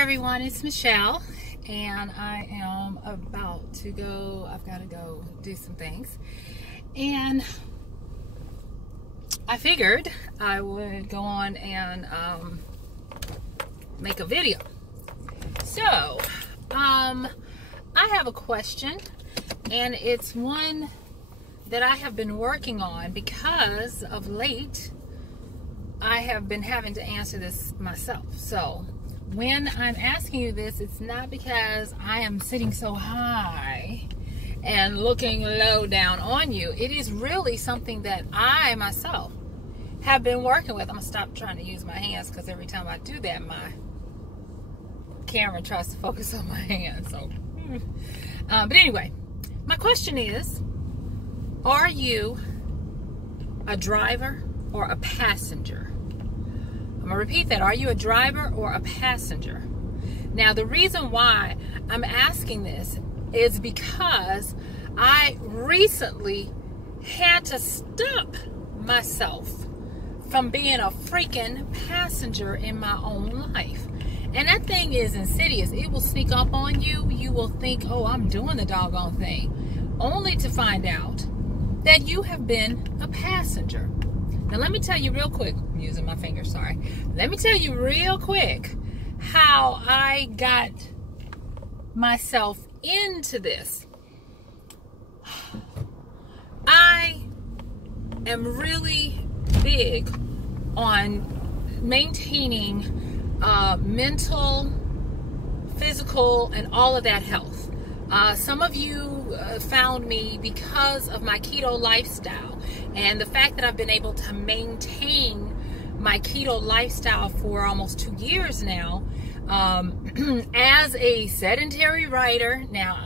everyone, it's Michelle, and I am about to go. I've got to go do some things, and I figured I would go on and make a video. So I have a question, and it's one that I have been working on because of late I have been having to answer this myself. So when I'm asking you this, it's not because I am sitting so high and looking low down on you. It is really something that I myself have been working with. I'm gonna stop trying to use my hands because every time I do that, my camera tries to focus on my hands. So, but anyway, my question is, are you a driver or a passenger? I'm going to repeat that. Are you a driver or a passenger? Now, the reason why I'm asking this is because I recently had to stop myself from being a freaking passenger in my own life. And that thing is insidious. It will sneak up on you. You will think, oh, I'm doing the doggone thing, only to find out that you have been a passenger. Now, let me tell you real quick, I'm using my finger, sorry. Let me tell you real quick how I got myself into this. I am really big on maintaining mental, physical, and all of that health. Some of you found me because of my keto lifestyle and the fact that I've been able to maintain my keto lifestyle for almost 2 years now as a sedentary writer. Now,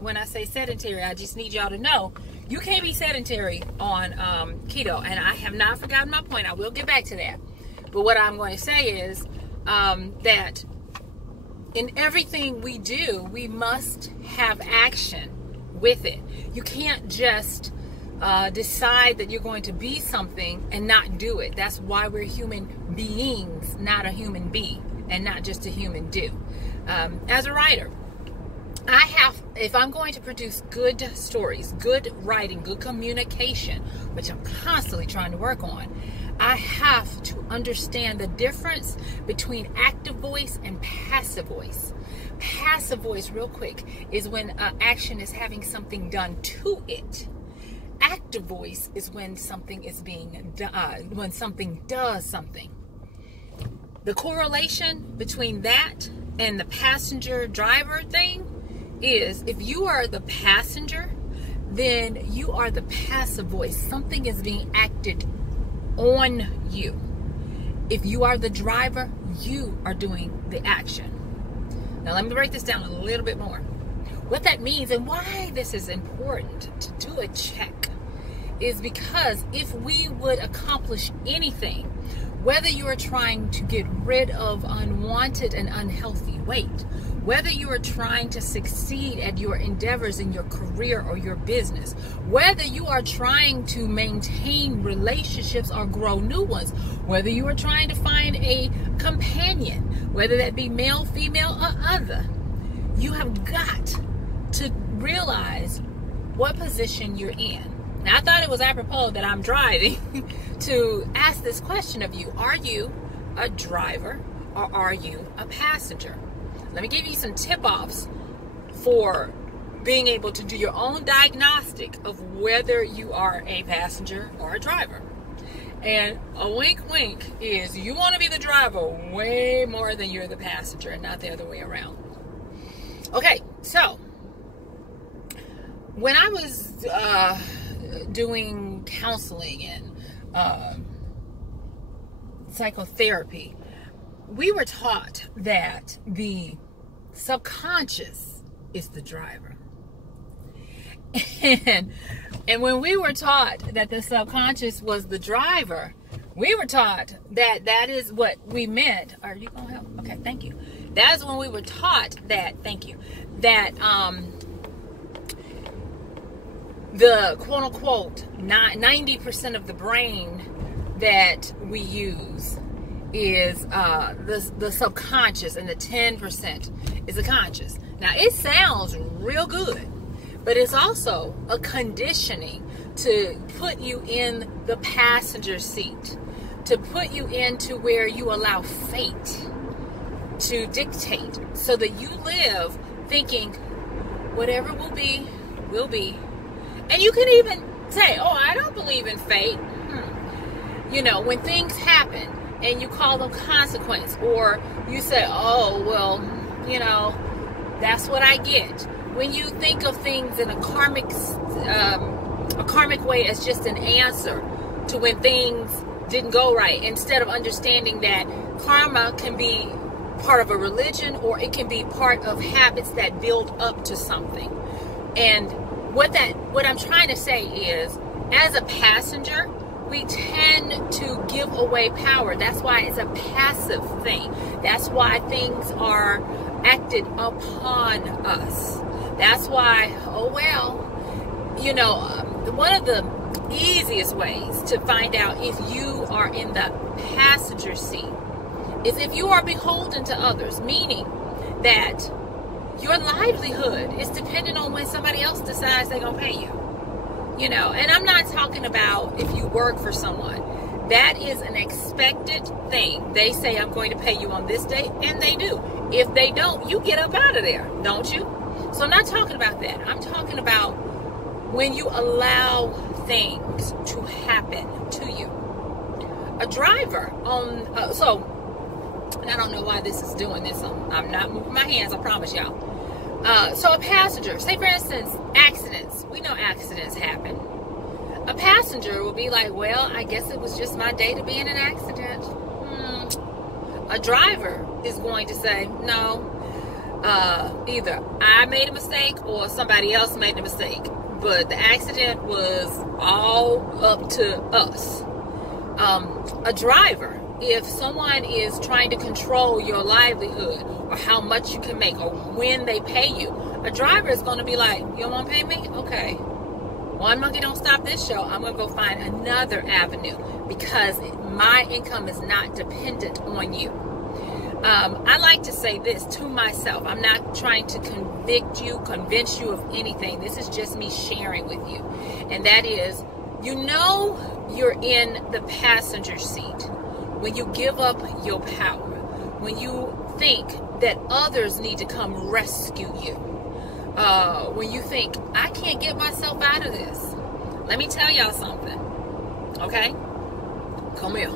when I say sedentary, I just need y'all to know you can't be sedentary on keto, and I have not forgotten my point. I will get back to that. But what I'm going to say is that in everything we do, we must have action with it. You can't just decide that you're going to be something and not do it. That's why we're human beings, not a human bee, and not just a human do. As a writer, if I'm going to produce good stories, good writing, good communication, which I'm constantly trying to work on, I have to understand the difference between active voice and passive voice. Passive voice, real quick, is when action is having something done to it. Active voice is when something is being done, when something does something. The correlation between that and the passenger driver thing is, if you are the passenger, then you are the passive voice. Something is being acted on you. If you are the driver, you are doing the action. Now, let me break this down a little bit more. What that means and why this is important to do a check is because if we would accomplish anything, whether you are trying to get rid of unwanted and unhealthy weight, whether you are trying to succeed at your endeavors in your career or your business, whether you are trying to maintain relationships or grow new ones, whether you are trying to find a companion, whether that be male, female, or other, you have got to realize what position you're in. Now, I thought it was apropos that I'm driving to ask this question of you. Are you a driver or are you a passenger? Let me give you some tip-offs for being able to do your own diagnostic of whether you are a passenger or a driver. And a wink wink is you want to be the driver way more than you're the passenger and not the other way around. Okay, so when I was doing counseling and psychotherapy, we were taught that the subconscious is the driver. And when we were taught that the subconscious was the driver, we were taught that that is what we meant. Are you going to help? Okay, thank you. That's when we were taught that, thank you, that the quote-unquote 90% of the brain that we use is the subconscious, and the 10% is the conscious. Now, it sounds real good, but it's also a conditioning to put you in the passenger seat, to put you into where you allow fate to dictate, so that you live thinking whatever will be, will be. And you can even say, oh, I don't believe in fate. You know, when things happen and you call them consequence, or you say, oh, well, you know, that's what I get. When you think of things in a karmic way as just an answer to when things didn't go right, instead of understanding that karma can be part of a religion, or it can be part of habits that build up to something. And what I'm trying to say is, as a passenger, we tend to give away power. That's why it's a passive thing. That's why things are acted upon us. That's why, oh well, you know, one of the easiest ways to find out if you are in the passenger seat is if you are beholden to others, meaning that your livelihood is dependent on when somebody else decides they're going to pay you. You know, and I'm not talking about if you work for someone. That is an expected thing. They say, I'm going to pay you on this day, and they do. If they don't, you get up out of there, don't you? So I'm not talking about that. I'm talking about when you allow things to happen to you. A driver on, and I don't know why this is doing this. I'm not moving my hands, I promise y'all. So a passenger, say for instance, accidents. We know accidents happen. A passenger will be like, well, I guess it was just my day to be in an accident. A driver is going to say, no, either I made a mistake or somebody else made a mistake. But the accident was all up to us. A driver, if someone is trying to control your livelihood, or how much you can make, or when they pay you, a driver is going to be like, you don't want to pay me? Okay. One monkey don't stop this show. I'm going to go find another avenue, because my income is not dependent on you. I like to say this to myself. I'm not trying to convince you of anything. This is just me sharing with you. And that is, you know, you're in the passenger seat when you give up your power, when you think that others need to come rescue you, when you think, I can't get myself out of this. Let me tell y'all something, okay? Come here.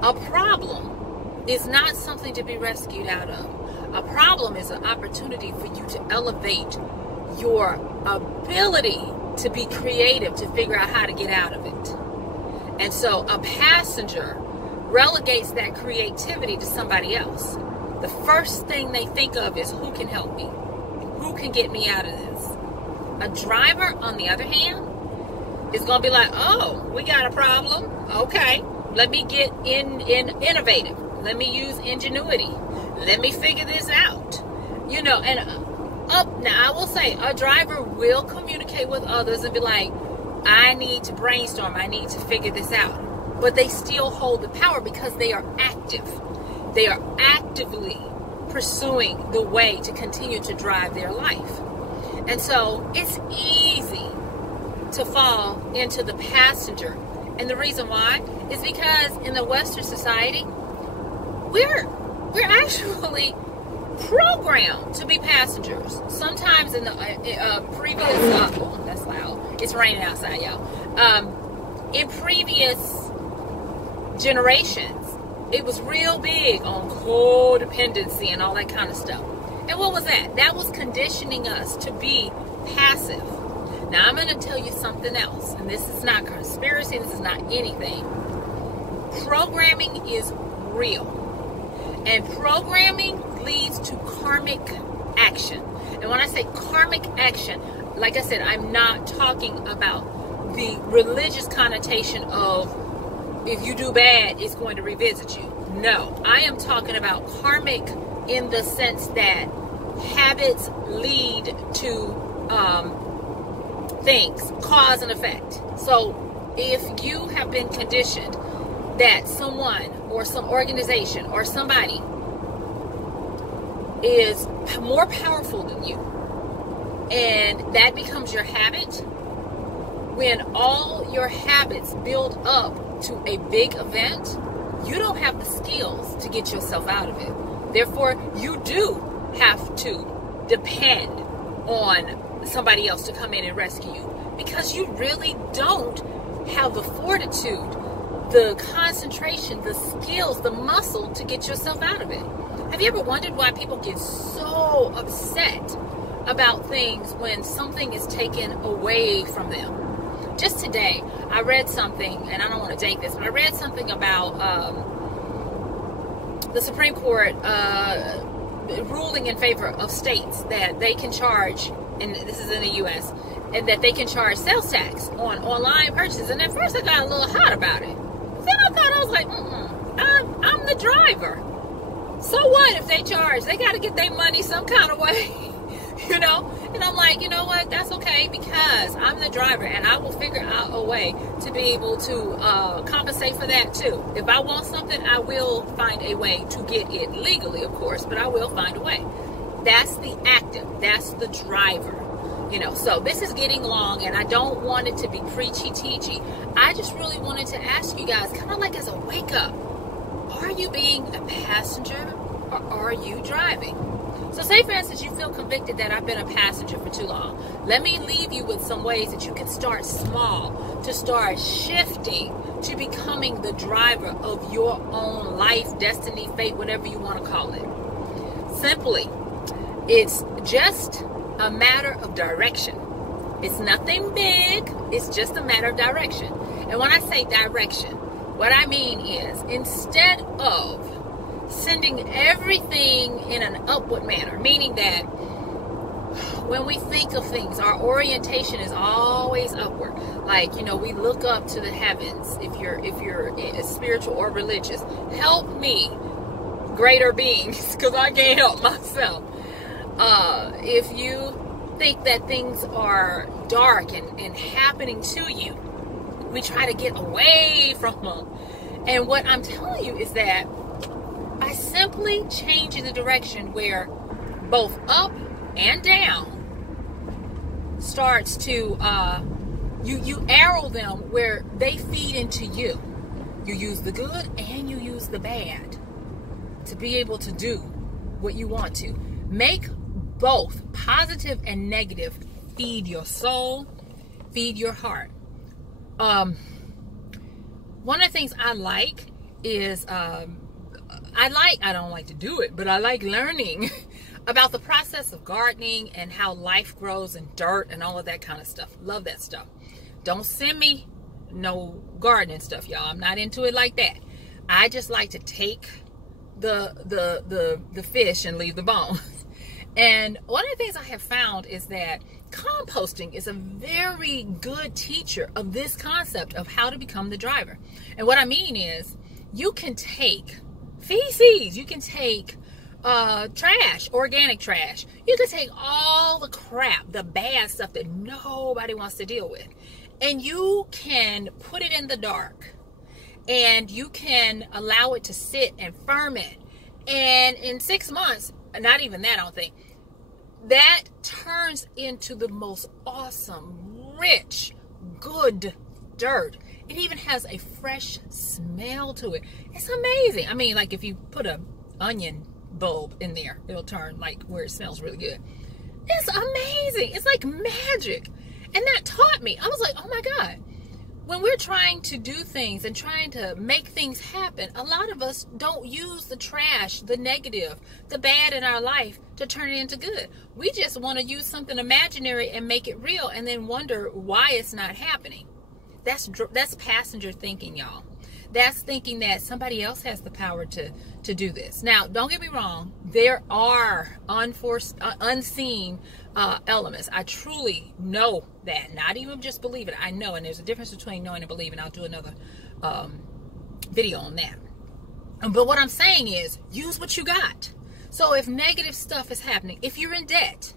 A problem is not something to be rescued out of. A problem is an opportunity for you to elevate your ability to be creative, to figure out how to get out of it. And so a passenger relegates that creativity to somebody else. The first thing they think of is, who can help me? Who can get me out of this? A driver, on the other hand, is going to be like, oh, we got a problem. Okay, let me get innovative. Let me use ingenuity. Let me figure this out. You know, and now I will say, a driver will communicate with others and be like, I need to brainstorm. I need to figure this out. But they still hold the power because they are active. They are actively pursuing the way to continue to drive their life. And so it's easy to fall into the passenger. And the reason why is because in the Western society, we're actually programmed to be passengers. Sometimes in the previous, oh, that's loud. It's raining outside, y'all. In previous generations, it was real big on codependency and all that kind of stuff. And what was that? That was conditioning us to be passive. Now, I'm going to tell you something else. And this is not conspiracy. This is not anything. Programming is real. And programming leads to karmic action. And when I say karmic action, like I said, I'm not talking about the religious connotation of if you do bad, it's going to revisit you. No, I am talking about karmic in the sense that habits lead to things, cause and effect. So if you have been conditioned that someone or some organization or somebody is more powerful than you, and that becomes your habit, when all your habits build up to a big event, you don't have the skills to get yourself out of it. Therefore, you do have to depend on somebody else to come in and rescue you, because you really don't have the fortitude, the concentration, the skills, the muscle to get yourself out of it. Have you ever wondered why people get so upset about things when something is taken away from them? Just today, I read something, and I don't want to date this, but I read something about the Supreme Court ruling in favor of states that they can charge, and this is in the U.S., and that they can charge sales tax on online purchases. And at first I got a little hot about it. Then I was like, I'm the driver. So what if they charge? They got to get their money some kind of way, you know? And I'm like, you know what? That's okay, because I'm the driver, and I will figure out a way to be able to compensate for that too. If I want something, I will find a way to get it legally, of course, but I will find a way. That's the active. That's the driver. You know, so this is getting long, and I don't want it to be preachy-teachy. I just really wanted to ask you guys, kind of like as a wake-up, are you being a passenger or are you driving? So say, for instance, you feel convicted that I've been a passenger for too long. Let me leave you with some ways that you can start small, to start shifting to becoming the driver of your own life, destiny, fate, whatever you want to call it. Simply, it's just a matter of direction. It's nothing big. It's just a matter of direction. And when I say direction, what I mean is, instead of sending everything in an upward manner, meaning that when we think of things, our orientation is always upward. Like, you know, we look up to the heavens. If you're spiritual or religious, help me, greater beings, because I can't help myself. If you think that things are dark and happening to you, we try to get away from them. And what I'm telling you is that I simply change in the direction where both up and down starts to, you arrow them where they feed into you. You use the good and you use the bad to be able to do what you want to. Make both positive and negative feed your soul, feed your heart. One of the things I like is, I don't like to do it, but I like learning about the process of gardening and how life grows in dirt and all of that kind of stuff. Love that stuff. Don't send me no gardening stuff, y'all. I'm not into it like that. I just like to take the fish and leave the bones. And one of the things I have found is that composting is a very good teacher of this concept of how to become the driver. And what I mean is, you can take feces, you can take trash, organic trash, you can take all the crap, the bad stuff that nobody wants to deal with, and you can put it in the dark, and you can allow it to sit and ferment, and in 6 months, not even that, I don't think, that turns into the most awesome, rich, good dirt. It even has a fresh smell to it. It's amazing. I mean, like if you put an onion bulb in there, it'll turn like where it smells really good. It's amazing. It's like magic. And that taught me. I was like, oh my God. When we're trying to do things and trying to make things happen, a lot of us don't use the trash, the negative, the bad in our life to turn it into good. We just want to use something imaginary and make it real and then wonder why it's not happening. That's passenger thinking, y'all. That's thinking that somebody else has the power to do this. Now, don't get me wrong. There are unseen elements. I truly know that. Not even just believe it. I know. And there's a difference between knowing and believing. I'll do another video on that. But what I'm saying is, use what you got. So if negative stuff is happening, if you're in debt,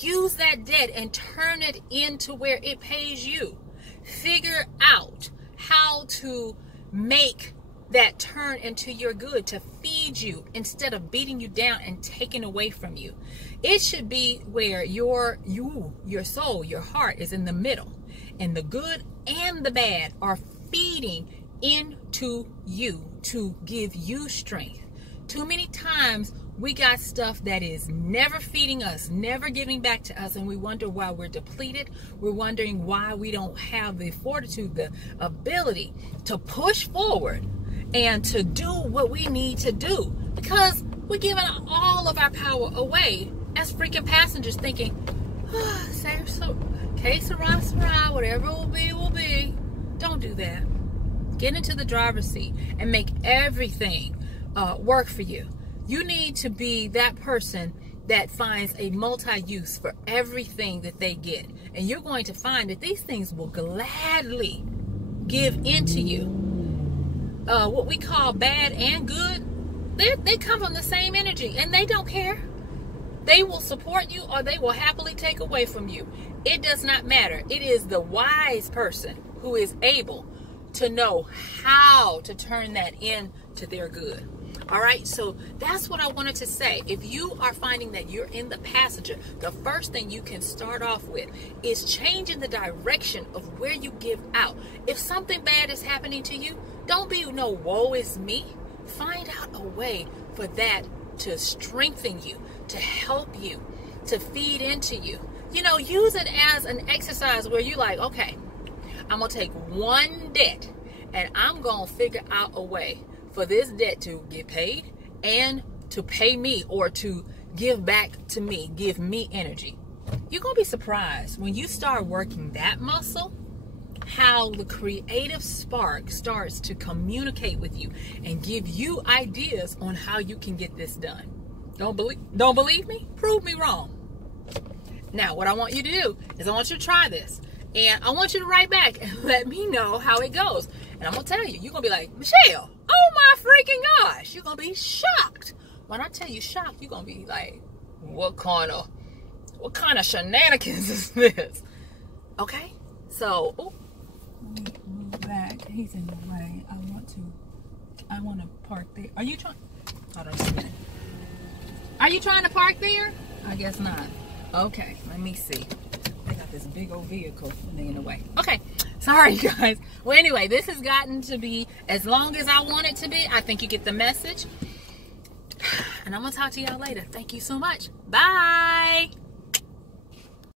use that debt and turn it into where it pays you. Figure out how to make that turn into your good to feed you instead of beating you down and taking away from you. It should be where your soul, your heart is in the middle, and the good and the bad are feeding into you to give you strength. Too many times we got stuff that is never feeding us, never giving back to us, and we wonder why we're depleted. We're wondering why we don't have the fortitude, the ability to push forward and to do what we need to do, because we're giving all of our power away as freaking passengers, thinking, save so, case sera, whatever will be. Don't do that. Get into the driver's seat and make everything work for you. You need to be that person that finds a multi-use for everything that they get. And you're going to find that these things will gladly give into you. What we call bad and good, they come from the same energy, and they don't care. They will support you or they will happily take away from you. It does not matter. It is the wise person who is able to know how to turn that into their good. All right, so that's what I wanted to say. If you are finding that you're in the passenger, the first thing you can start off with is changing the direction of where you give out. If something bad is happening to you, don't be no woe is me. Find out a way for that to strengthen you, to help you, to feed into you. You know, use it as an exercise where you're like, okay, I'm going to take one debt and I'm going to figure out a way for this debt to get paid and to pay me or to give back to me, give me energy. You're going to be surprised when you start working that muscle, how the creative spark starts to communicate with you and give you ideas on how you can get this done. Don't believe me? Prove me wrong. Now, what I want you to do is I want you to try this. And I want you to write back and let me know how it goes. And I'm going to tell you, you're going to be like, Michelle, oh my freaking gosh. You're going to be shocked. When I tell you shocked, you're going to be like, what kind of shenanigans is this? Okay? So, let me move back. He's in the way. I want to park there. Are you trying? Hold on just a minute. Are you trying to park there? I guess not. Okay, let me see. They got this big old vehicle in the way. Okay, sorry guys. Well, anyway, this has gotten to be as long as I want it to be. I think you get the message. And I'm going to talk to y'all later. Thank you so much. Bye.